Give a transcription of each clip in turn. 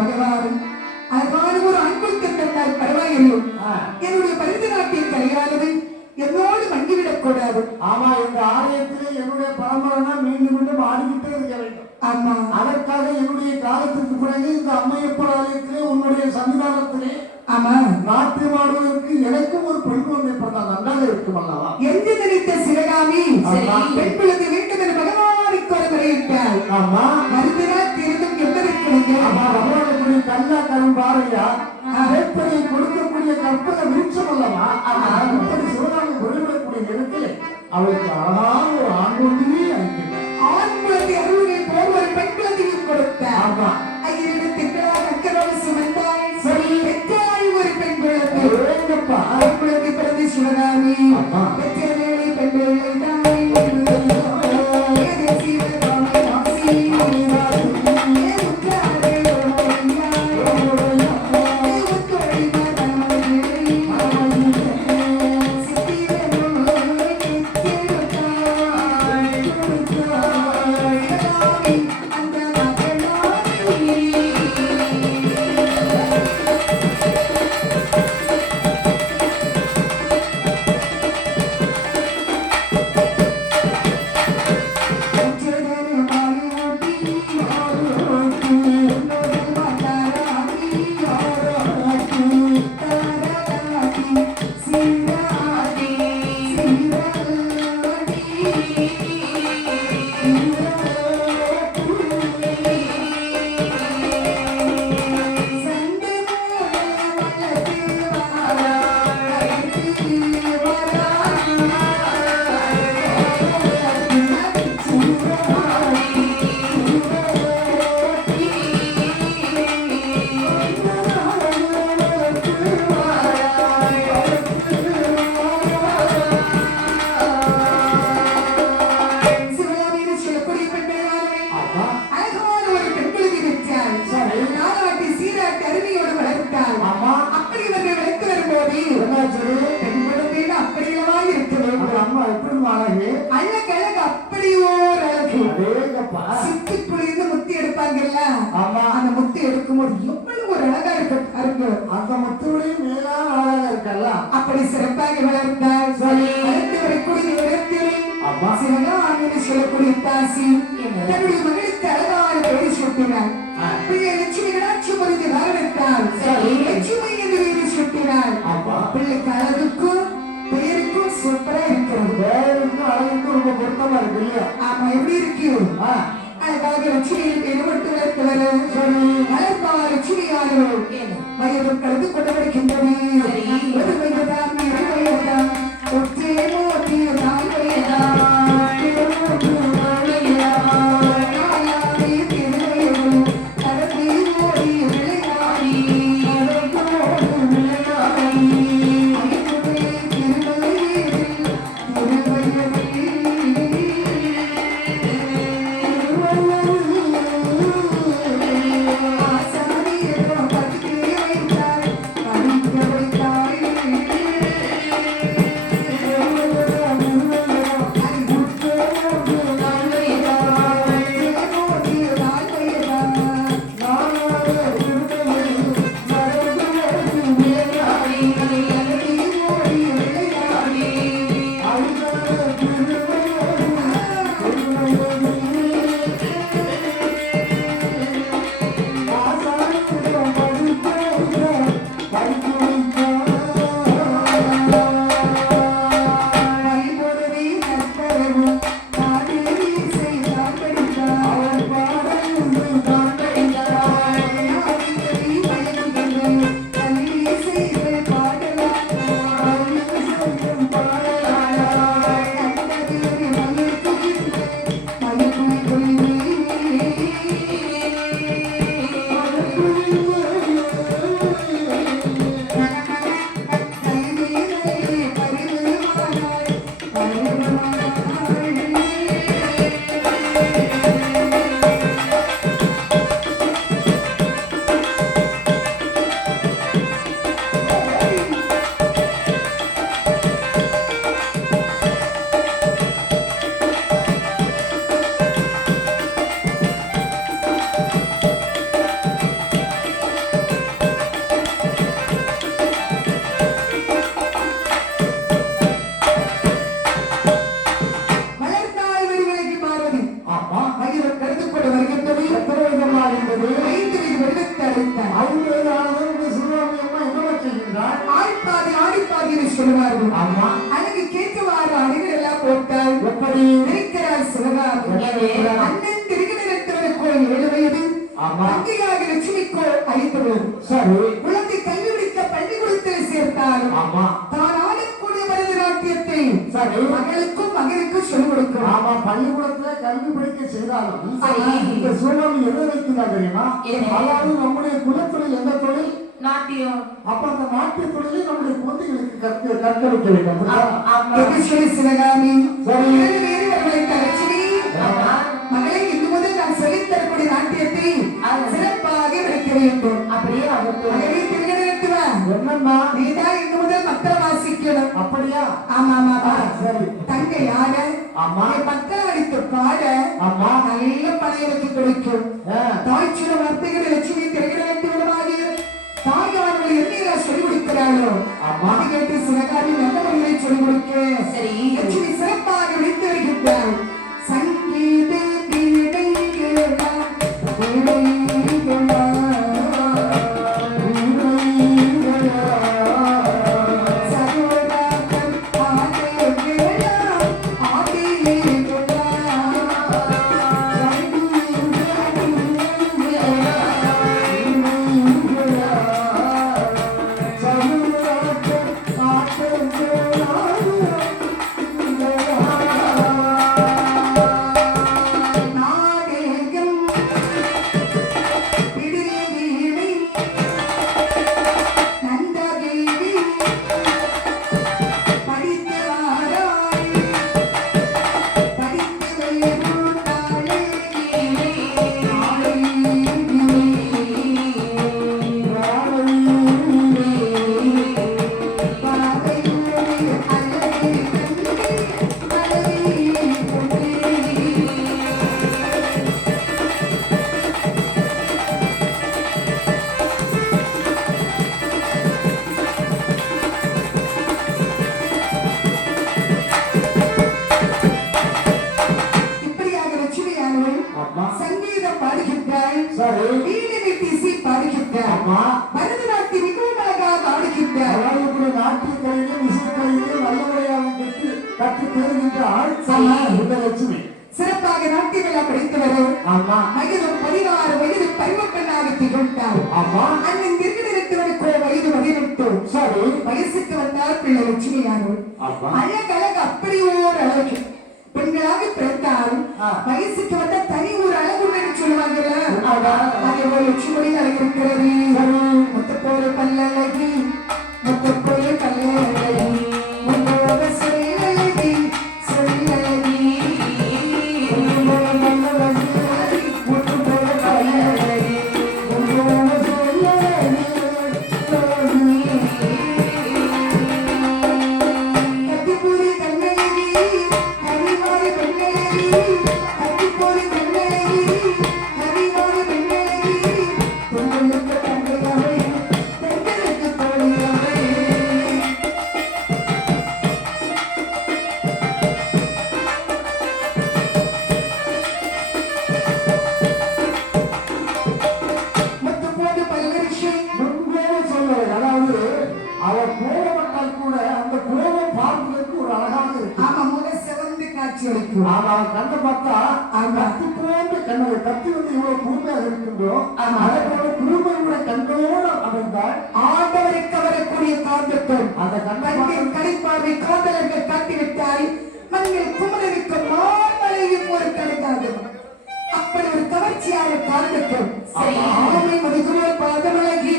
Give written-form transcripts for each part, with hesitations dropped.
பகவான் அழகான ஒரு அன்புக்கு தந்தால் பரவாயில்லை. என்னுடைய பரிந்து நாட்டின் கலையானது என்னோடு மங்கிவிடக் கூடாது. ஆமா, இந்த ஆலயத்திலே என்னுடைய பரம்பரை மீண்டும் மீண்டும் ஆடிக்கிட்டே இருக்க வேண்டும். ஆமா, அதற்காக என்னுடைய காலத்திற்கு பிறகு இந்த அம்மையப்பர் ஆலயத்திலே உன்னுடைய சன்னிதானத்திலே ஆமா நாட்டியம் ஆடுவதற்கு எனக்கும் ஒரு பெண் குழந்தை பிறந்தால் நன்றாக இருக்கும் அல்லவா என்று நினைத்த சிவகாமி பெண் குழந்தை வேண்டும் என பகவானுக்கு ஒரு முறையிட்டாள். ஆமா, மருந்தினால் தீர்ந்தும் எந்தவிற்கு ஆமா, பகவானுடைய கல்லா கரும் பாறையா வேப்பனை கொடுக்கக்கூடிய கற்பக விருட்சம் அல்லவா. அப்படி சிவகாமி ஒளிவிடக்கூடிய நேரத்தில் அவளுக்கு அழகான ஒரு ஆண் குழந்தையை அளிக்கிறார். ஆண் குழந்தை அருளை போல் ஒரு பெண் குழந்தையும் கொடுத்தார். ஆமா, ஐயரது திங்களாக அக்கரோடு சுமந்தாள். சரி, பெற்றாள் ஒரு பெண் குழந்தை. ஆண் குழந்தை பிறந்த சிவகாமி பெற்றவேளை பெண் பிள்ளை தாய் சிவகாமி வாசி அப்படி சிறப்பாக வளர்ந்தாள். சொல்லக்கூடிய தாசி தன்னுடைய மகளுக்கு அழகான பெயர் சூட்டினாள். பிள்ளை லட்சுமி கடாட்சி பொருந்தி வரவேற்றாள். லட்சுமி என்று பெயர் சூட்டினாள். பிள்ளைக்கு அழகுக்கும் பெயருக்கும் சூப்பரா இருக்கிறது. பேருக்கும் அழகுக்கும் ரொம்ப பொருத்தமா இருக்கு இல்லையா? ஆமா, எப்படி இருக்கியோ அழகாக லட்சுமியில் பெயர் மட்டும் வளர்த்தவர் வளர்ப்பா லட்சுமியானவர் வயது கலந்து கொண்டு வருகின்றது. ஒரு வயதான் இரு வயதான் ஒற்றே மோதி தான் வயதான் விட்டார். 50 ஆனதும் சிவகாமி அம்மா என்ன செய்கின்றார்? ஆடிப்பாதி ஆடிப்பாதி என்று சொல்லுவார்கள். ஆமா. அழகு கேட்குமாறு அடிகள் எல்லாம் போட்டால் எப்படி இருக்கிறார் சிவகாமி. அண்ணன் திருகிடத்தவனுக்கோ 7 வயது, ஆமா. தங்கையாக லட்சுமிக்கோ 5 வயது. சரி. குழந்தை கல்வி முடிக்க பள்ளிக்கூடத்தில் சேர்த்தால் ஆமா. தான் ஆடக்கூடிய பரதநாட்டியத்தை சரி. மகளுக்கும் மகனுக்கும் சொல்லிக் கொடுக்கும். ஆமா, பள்ளிக்கூடத்துல கல்வி படிக்க செய்தாலும் சரி. இந்த சூழல் எதை வைக்கிறா தெரியுமா? அதாவது நம்முடைய குலத்தொழில் எந்த தொழில்? நாட்டியம். அப்ப அந்த நாட்டிய தொழிலை நம்முடைய குழந்தைகளுக்கு கற்க வைக்க வேண்டும். யோகேஸ்வரி சிவகாமி சரி. லட்சுமி மகளை இன்று முதல் நான் சொல்லித் தரக்கூடிய நாட்டியத்தை சிறப்பாக விளக்க வேண்டும். அப்படியே மகளை திருநெடுத்துவேன். என்னன்னா நீதான் இன்று முதல் மக்களை வாசிக்கணும். அப்படியா? ஆமா ஆமா சரி. தங்கை ஆட ஆமா. மக்கள் அடித்து பாட ஆமா. நல்ல பணையனுக்கு கிடைக்கும். தாய் சில வார்த்தைகளை லட்சுமி திருநெடுத்து விடமாக தாயார்கள் என்ன சொல்லிக் கொடுக்கிறாளோ அதை கேட்டு சிவகாமி நல்ல முறையை சொல்லிக் கொடுக்க சரி. லட்சுமி சிறப்பாக விழித்து வருகின்றாள். சங்கீத வீணைகளா, வீணைகளா, சகோதரர்கள் ஆடைகளா, ஆடைகளா, நாடகம் பிடிலி வீணை நந்தகேவி படித்து வாராய் படித்து வைத்தாளே இப்படியாக லட்சுமியானவள் ஆமா. சங்கீதம் பாடுகின்றாள். சரி. வீணை மீட்டி இசை பாடுகின்றாள். ஆமா. பரதநாட்டியம் மிகவும் அழகாக ஆடுகின்றாள். அதாவது இப்படி நாட்டிய கலைஞர் இசைக்கலைஞர் நல்ல முறையாக கற்று தேர்கின்றாள். ஆமா. இந்த லட்சுமி சிறப்பாக நாட்டியமெல்லாம் படித்தவர். ஆமா. வயதும் 16 வயது பருவப்பெண்ணாக திகழ்ந்தார். ஆமா. அண்ணன் திருநிறுத்தவனுக்கோ வயது 18. சரி. வயசுக்கு வந்தால் பிள்ளை லட்சுமியானவள். ஆமா. அழகழகு அப்படி ஒரு அழகு. பெண்களாக பிறந்தால் வயசுக்கு வந்த தனி ஒரு அழகு என்று சொல்லுவாங்கல்ல, அதே போல லட்சுமி அழகு இருக்கிறது. முத்து போல பல்லழகி, முத்து போல பல்லழகி, முத்தோட சொல்லழகி, சொல்லழகி, முத்து போல பல்லழகி, முத்து போல பல்லழகி, முத்தோட சொல்லழகி, சொல்லழகி. கத்திப்பூரி கண்ணழகி, கரிவாரி பெண்ணழகி, கத்திப்பூரி கண்ணழகி, கரிவாரி பெண்ணழகி, பெண்களுக்கு தங்கையவை, பெண்களுக்கு தோழியவை. முத்துப்போடு பல்வரிசை முன்பே சொல்லுவேன். அதாவது அவர் கோபப்பட்டால் கூட அந்த கோபம் பார்ப்பதற்கு ஒரு அழகாக இருக்கு. ஆமா முக சிவந்து காட்சி அளிக்கும். ஆனா அவன் கண்ணை பார்த்தா கத்தி போன்ற கண்ணை கத்தி வந்து இவ்வளவு கூர்மையாக இருக்கின்றோ அதே போல குருமையுடைய கண்ணோடு அமைந்தால் ஆண்டவருக்கு வரக்கூடிய காந்தத்தோடு அந்த கண்ணை மண்ணின் கடைப்பார்வை காதலர்கள் காட்டிவிட்டால் மண்ணில் குமரனுக்கு மாமலையும் ஒரு கடைக்காது. அப்படி ஒரு கவர்ச்சியான காந்தத்தோடு ஆமை மதுகுவோர் பாதமழகி,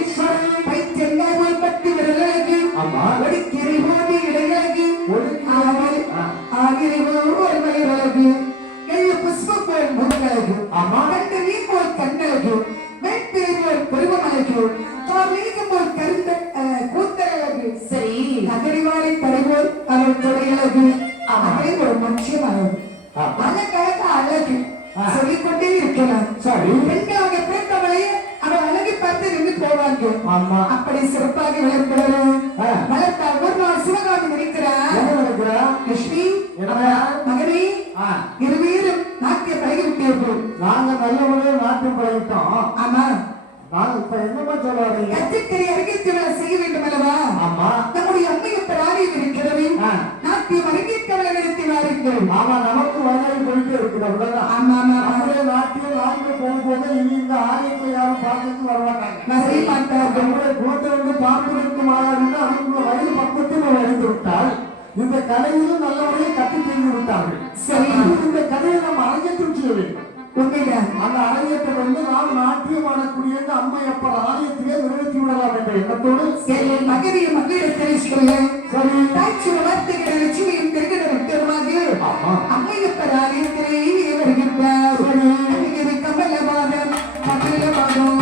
பைத்தெங்காய் போல் பட்டி விரலழகி, ஆமா. ஒடிக்கிரை போதி இடையழகி, ஒடுக்கிரை. ஆகிரை போல் மயிரழகி, எள்ள புஷ்பம் போல் முகழகு, ஆமா. கண்டு நீர் போல் கண்ணழகு, மேற்பிரை போல் பருவமழகு, காமேகம் போல் கூத்தழகு, சரி. கதறிவாரை தடைபோல் அவள் தொடையழகு, அதே ஒரு மனுஷன் அழகு. அழகழக அழகு சொல்லிக்கொண்டே இருக்கலாம். சரி. பெண்களாக பிறந்தவளை அவள் அழகை பார்த்து நின்று போவாங்க. ஆமா. அப்படி சிறப்பாக வளர்ந்தவர் வளர்த்தார். ஒரு நாள் சிவகாமி நினைக்கிறார், என்ன நினைக்கிறா? லட்சுமி என்ன? மகனே, இருவரும் நாட்டிய பழகி விட்டீர்கள். நாங்க நல்ல முறையில் நாட்டியம் பழகிட்டோம். ஆமா. நாங்க இப்ப என்ன என்ன சொல்றாங்க? கச்சக்கரை அரங்கேற்ற செய்ய வேண்டும் அல்லவா? ஆமா. நம்முடைய அம்மையப்பர் ஆலயம் இருக்கிறது. நாட்டியம் அரங்கேற்ற நடத்தி வாருங்கள். ஆமா, நமக்கு வயலாகி போயிட்டே இருக்குது. அவ்வளவுதான். ஆமா ஆமா நம்முடைய நாட்டியம் நாட்டில் போகும்போது இனி இந்த ஆலயத்தை யாரும் பார்த்துட்டு வரமாட்டாங்க. வரவே மாட்டார்கள். நம்முடைய குலத்தை வந்து பார்ப்பதற்கு மாறாதுன்னு அவங்க வயது பக்குவத்தில் அறிந்து விட்டால் இந்த கலையிலும் நல்லவரையை கட்டி செய்து விட்டார்கள். சரி, இந்த கதையை நம்ம அரங்கேற்றம் செய்ய வேண்டும். உண்மைதான். அந்த அரங்கேற்றம் வந்து நாம் நாட்டியம் ஆடக்கூடிய இந்த அம்மையப்பர் ஆலயத்திலே நிறைவேற்றி விடலாம் என்ற எண்ணத்தோடு சரி, மகரிய மகளிடத்திலே சொல்ல சரி தாய்ச்சிறு வார்த்தைகளை லட்சுமியும் திருகிட விட்டமாக அம்மையப்பர் ஆலயத்திலே வருகின்றார். இது கமலவாதம் கமலவாதம்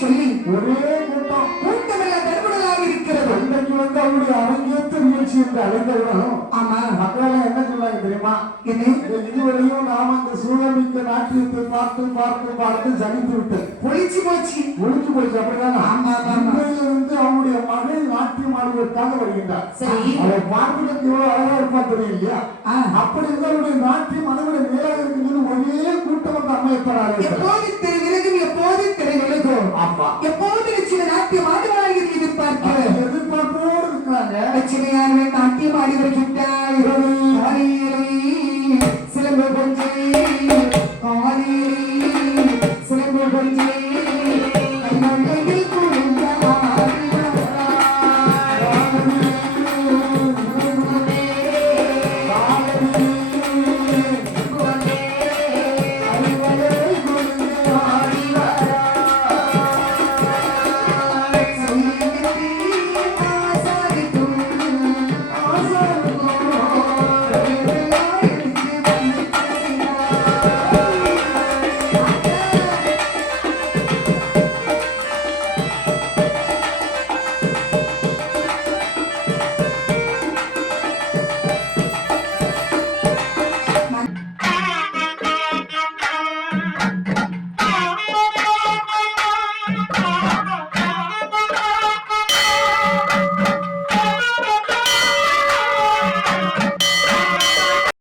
சொல்லி ஒரே கூட்டம் கூட்டமெல்லாம் தடுபடலாக இருக்கிறது. அன்றைக்கு வந்து அவருடைய அரங்கேற்ற நிகழ்ச்சி என்று அழைத்தவர்களும் ஆமா மக்கள் என்ன சொல்றாங்க தெரியுமா? என்ன இதுவரையும் நாம அந்த சூழமிக்க நாட்டியத்தை பார்த்து பார்த்து பார்த்து சலித்து விட்டது, பொழிச்சு போச்சு ஒழிச்சு போச்சு. அப்படிதானா? ஆமா ஆமா இருந்து அவருடைய மகள் நாட்டியம் ஆடுவதற்காக வருகின்றார். சரி, அவரை பார்ப்பதற்கு எவ்வளவு அழகா இருப்பா தெரியும் இல்லையா? அப்படி இருந்து அவருடைய நாட்டியம் அதனுடைய மேலாக இருக்கின்றது. ஒரே கூட்டம் வந்து அம்மையப்படாது. எப்போது திரை விலகும், எப்போது திரை விலகும், ஆமா, எப்போது லட்சுமி நாட்டியம் ஆடுவார்கள் எதிர்பார்க்கிறேன். எதிர்பார்ப்போடு இருக்கிறாங்க. லட்சுமியார்கள் நாட்டியம் ஆடி வருகின்றார்.